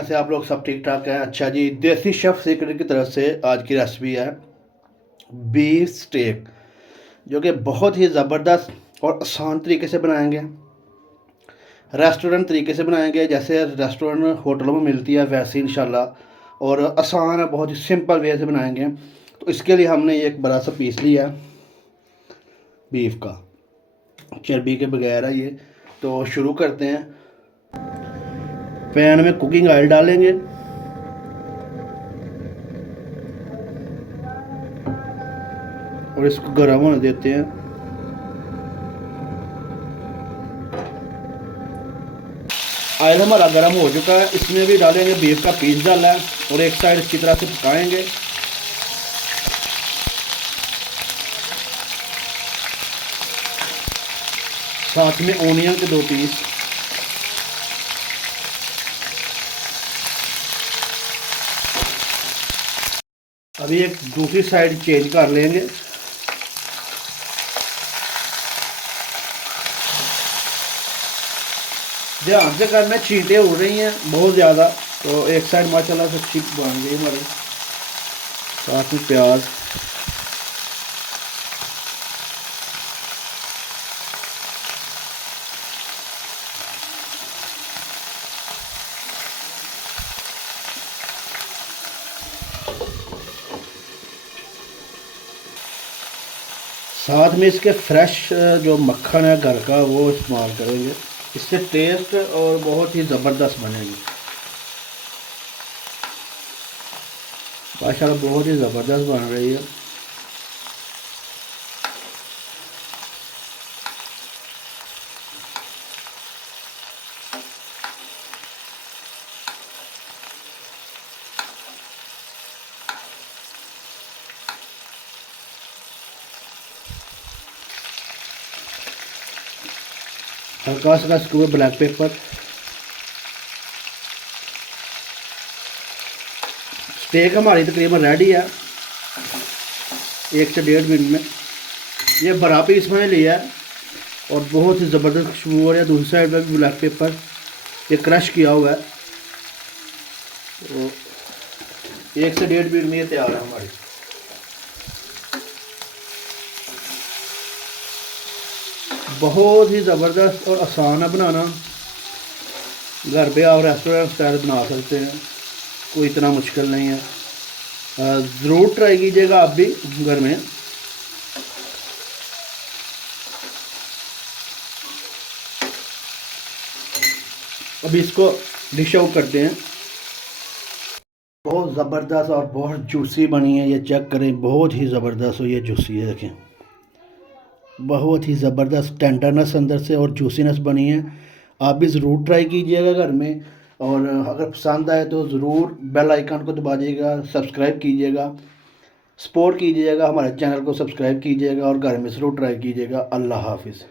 ऐसे आप लोग सब ठीक ठाक हैं। अच्छा जी, देसी शेफ सीक्रेट की तरफ से आज की रेसिपी है बीफ स्टेक, जो कि बहुत ही ज़बरदस्त और आसान तरीके से बनाएंगे। रेस्टोरेंट तरीके से बनाएंगे, जैसे रेस्टोरेंट होटलों में मिलती है वैसे इंशाल्लाह, और आसान है, बहुत ही सिंपल वे से बनाएंगे। तो इसके लिए हमने एक बड़ा सा पीस लिया बीफ का, चर्बी के बगैर है ये। तो शुरू करते हैं। पैन में कुकिंग ऑयल डालेंगे, और इसको गर्म होने देते हैं। ऑयल हमारा गर्म हो चुका है, इसमें भी डालेंगे बीफ का पीस डाला है, और एक साइड इसकी तरह से पकाएंगे। साथ में ओनियन के 2 पीस, अभी एक दूसरी साइड चेंज कर लेंगे। ध्यान से करना, चींटे उड़ रही हैं बहुत ज़्यादा, तो एक साइड माशाल्लाह से अच्छी बन गई हमारी। साथ में प्याज, साथ में इसके फ्रेश जो मक्खन है घर का वो इस्तेमाल करेंगे। इससे टेस्ट और बहुत ही ज़बरदस्त बनेगी माशाल्लाह, बहुत ही ज़बरदस्त बन रही है। हल्का सा इसके ऊपर ब्लैक पेपर, स्टेक हमारी तकरीबन रेडी है 1 से 1.5 मिनट में। ये बड़ा पीस मैंने लिया है और बहुत ही ज़बरदस्त खुशबू हो रही है। दूसरी साइड में भी ब्लैक पेपर ये क्रश किया हुआ है। तो 1 से 1.5 मिनट में ये तैयार है हमारी। बहुत ही ज़बरदस्त और आसान है बनाना, घर पे आप रेस्टोरेंट स्टाइल बना सकते हैं, कोई इतना मुश्किल नहीं है। ज़रूर ट्राई कीजिएगा आप भी घर में। अभी इसको डिश आउट करते हैं। बहुत ज़बरदस्त और बहुत जूसी बनी है, ये चेक करें, बहुत ही ज़बरदस्त हो, ये जूसी है, देखें बहुत ही ज़बरदस्त टेंडरनेस अंदर से और जूसीनेस बनी है। आप भी ज़रूर ट्राई कीजिएगा घर में, और अगर पसंद आए तो ज़रूर बेल आइकन को दबा दीजिएगा, सब्सक्राइब कीजिएगा, सपोर्ट कीजिएगा, हमारे चैनल को सब्सक्राइब कीजिएगा और घर में ज़रूर ट्राई कीजिएगा। अल्लाह हाफिज़।